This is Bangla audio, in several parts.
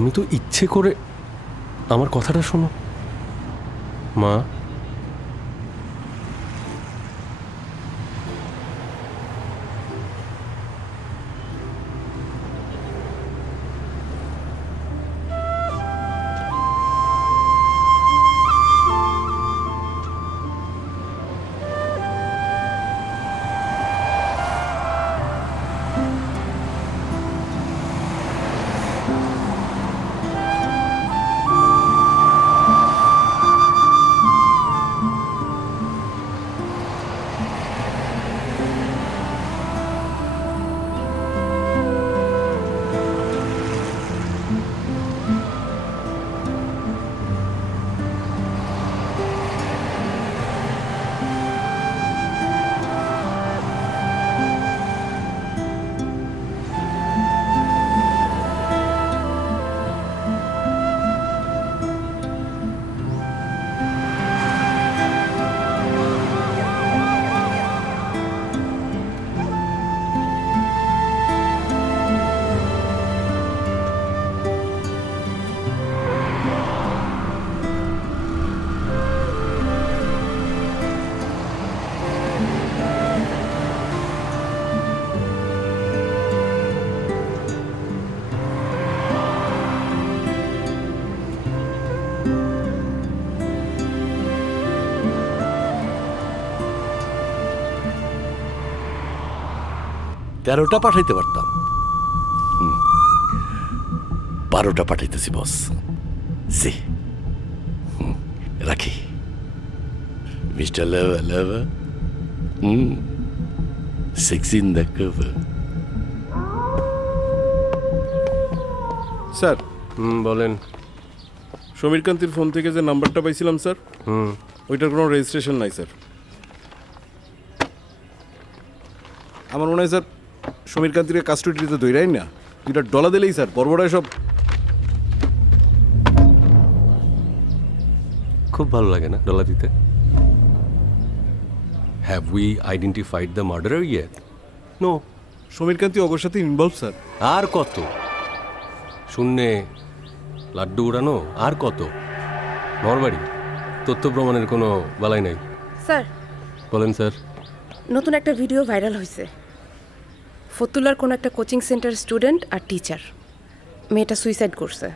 আমি তো ইচ্ছে করে, আমার কথাটা শোনো মা। তেরোটা পাঠাইতে পারতাম, 12টা পাঠাইতেছি বস। সি রাখি মিস্টার লেভা লেভা, sexy in the cover. Sir, বলেন। সমীর কান্তির ফোন থেকে যে নাম্বারটা পাইছিলাম স্যার, ওইটার কোনো রেজিস্ট্রেশন নাই স্যার। আমার মনে হয় স্যার সমীর কান্তিকে কাস্টডিতে ধৈরাই না, দুইটা ডলা দিলেই স্যার বড়বড়ায় সব। খুব ভালো লাগে না ডলা দিতে? Have we identified the murderer yet? No. Samir Kanti অবর সাথে ইনভলভ স্যার। আর কত শূন্যে লাড্ডু উড়ানো, আর কত নরবাড়ি। তথ্য প্রমাণের কোনো বালাই নাই। স্যার, বলেন স্যার। নতুন একটা ভিডিও ভাইরাল হয়েছে। ফতুল্লার কোনো একটা কোচিং সেন্টার স্টুডেন্ট আর টিচার, মেয়েটা সুইসাইড করছে।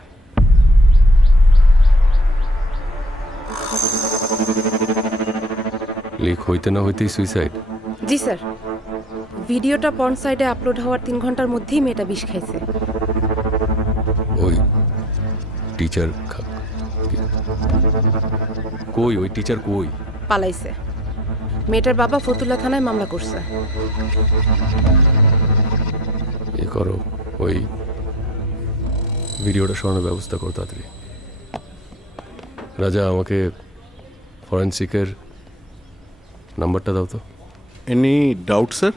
লিক হইতে না হইতেই সুইসাইড? জি স্যার, ভিডিওটা পর্ন সাইটে আপলোড হওয়ার 3 ঘন্টার মধ্যেই মেয়েটা বিষ খাইছে। ওই টিচার কই? ওই টিচার কই? পালাইছে। মেয়েটার বাবা ফতুল্লা থানায় মামলা করছে। এ করো, ওই ভিডিওটা সরানোর ব্যবস্থা করো তাড়াতাড়ি। রাজা, আমাকে ফরেন্সিকের নাম্বারটা দাও তো। Any doubt sir?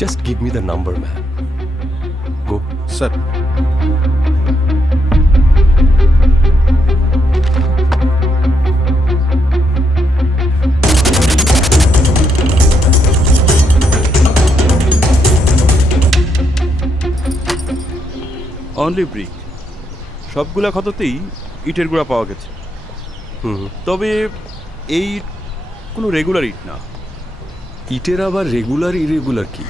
Just give me the number man. Go sir. Only brick, সবগুলা ক্ষততেই ইটের গুঁড়া পাওয়া গেছে। তবে এই ইট কোনো রেগুলার ইট না। ইটের আবার রেগুলার ইরেগুলার কি?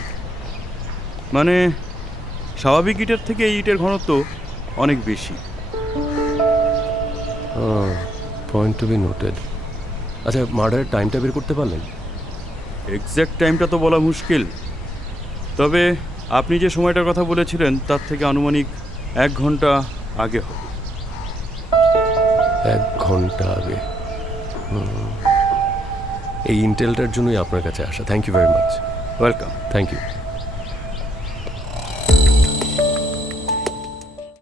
মানে স্বাভাবিক ইটের থেকে এই ইটের ঘনত্ব অনেক বেশি। Point to be noted. আচ্ছা, মার্ডারের টাইমটা বের করতে পারলেন? এক্স্যাক্ট টাইমটা তো বলা মুশকিল, তবে আপনি যে সময়টার কথা বলেছিলেন তার থেকে আনুমানিক 1 ঘন্টা আগে হবে। 1 ঘন্টা আগে? এই ইন্টেলটার জন্যই আপনার কাছে আসা। Thank you very much. Welcome. Thank you.